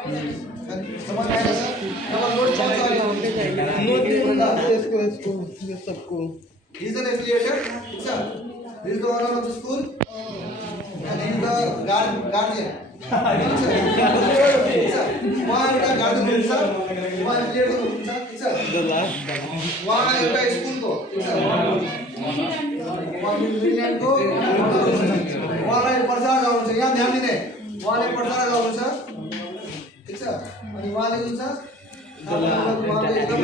समझ आएगा sir? Double note कौन सा आएगा? नोट इसको ये सबको he is an affiliated sir. He is the owner of the school and he is the guardian. वहाँ एउटा गार्डन हुन्छ वहाँ affiliated हुन्छ sir. वहाँ एउटा स्कुल को वहाँ मिलियन को वहाँलाई प्रचार गर्नुहुन्छ यहाँ ध्यान दिने वहाँले प्रचार गर्नुहुन्छ ठीक छ अनि उहाँले हुन्छ एकदम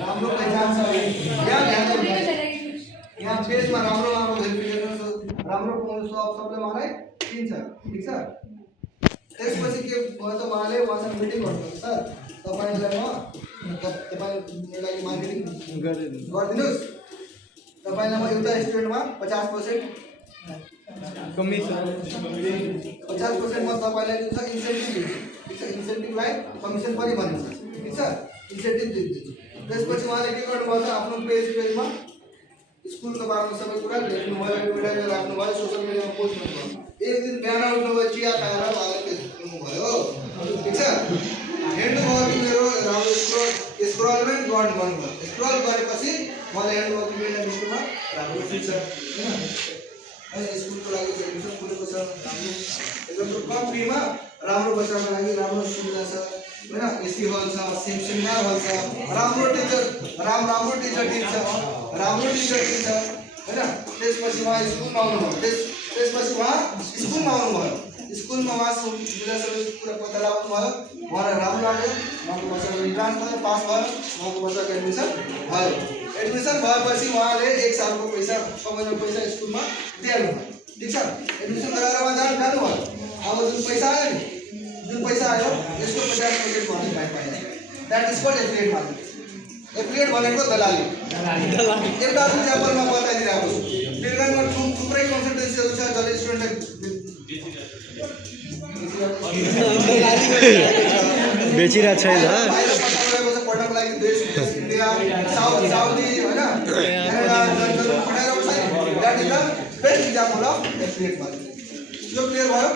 राम्रो पहिचान छ यहाँ ध्यान दिनु यहाँ पेजमा राम्रो राम्रो भेरिफिकेसन राम्रो पाउनु सबले मलाई दिन्छ ठीक छ त्यसपछि के भन्छ उहाँले उहाँसँग मिटिङ गर्नुहुन्छ सर तपाईलाई म तपाईलाई लागि मार्केटिङ गरिदिनुस् तपाईलाई म एउटा स्टुडेन्टमा 50% कमिसन 50% म तपाईलाई दिन्छ इन्सेन्टिभ ठीक छ इन्सेन्टिभलाई कमिसन पनि भनिन्छ ठीक छ इन्सेन्टिभ दिन्छु त्यसपछि उहाँले के गर्नुभयो त आफ्नो पेजमा स्कुलको बारेमा सबै कुरा लेख्नु भयो भिडियो राख्नु भयो सोशल मिडियामा पोस्ट गर्नुभयो एक दिन बिहान उठ्नुभयो चिया खाएर उहाँले पेज खोल्नु भयो ठीक छ हेर्नुभयो कि मेरो राम्रो स्क्रोलमेन्ट गर्नुभयो स्क्रोल गरेपछि उहाँले हेर्नुभयो कि मेरो स्कुलमा राम्रो फिचर हैन अनि स्कुलको लागि एडमिसन खुलेको छ राम्रो एकदम कम फीमा राम्रो बच्चाको लागि राम्रो सुविधा छ हैन एसी हल छ सेमिनार हल छ राम्रो टिचर राम्रो टिचर टिम छ राम्रो टिचर टिम छ हैन त्यसपछि उहाँ स्कुलमा आउनुभयो त्यसपछि उहाँ स्कुलमा आउनुभयो स्कुलमा उहाँ सुविधा सबै कुरा पत्ता लगाउनुभयो उहाँलाई राम्रो लाग्यो उहाँको बच्चाको रिजल्ट भयो पास भयो उहाँको बच्चाको एडमिसन भयो एडमिसन भएपछि उहाँले एक सालको पैसा कमाउने पैसा स्कुलमा दिइहाल्नु भयो ठीक छ एडमिसन गराएर उहाँ जानुभयो अब जुन पैसा आयो नि जुन पैसा आयो यसको 50% भन्ने पाइन्छ that is called affiliate marketing affiliate भनेको दलाली एउटा इक्जाम्पलमा बताइदिरहेको छु बिरगन्जमा थुप्रै कन्सल्टेन्सीहरू छ जसले स्टुडेन्टलाई बेचिरहेको छैन पढ्नको लागि देश इन्डिया साउदी हैन क्यानाडा लन्डन पढाइरहेको छ that is the best example of affiliate marketing यो क्लियर भयो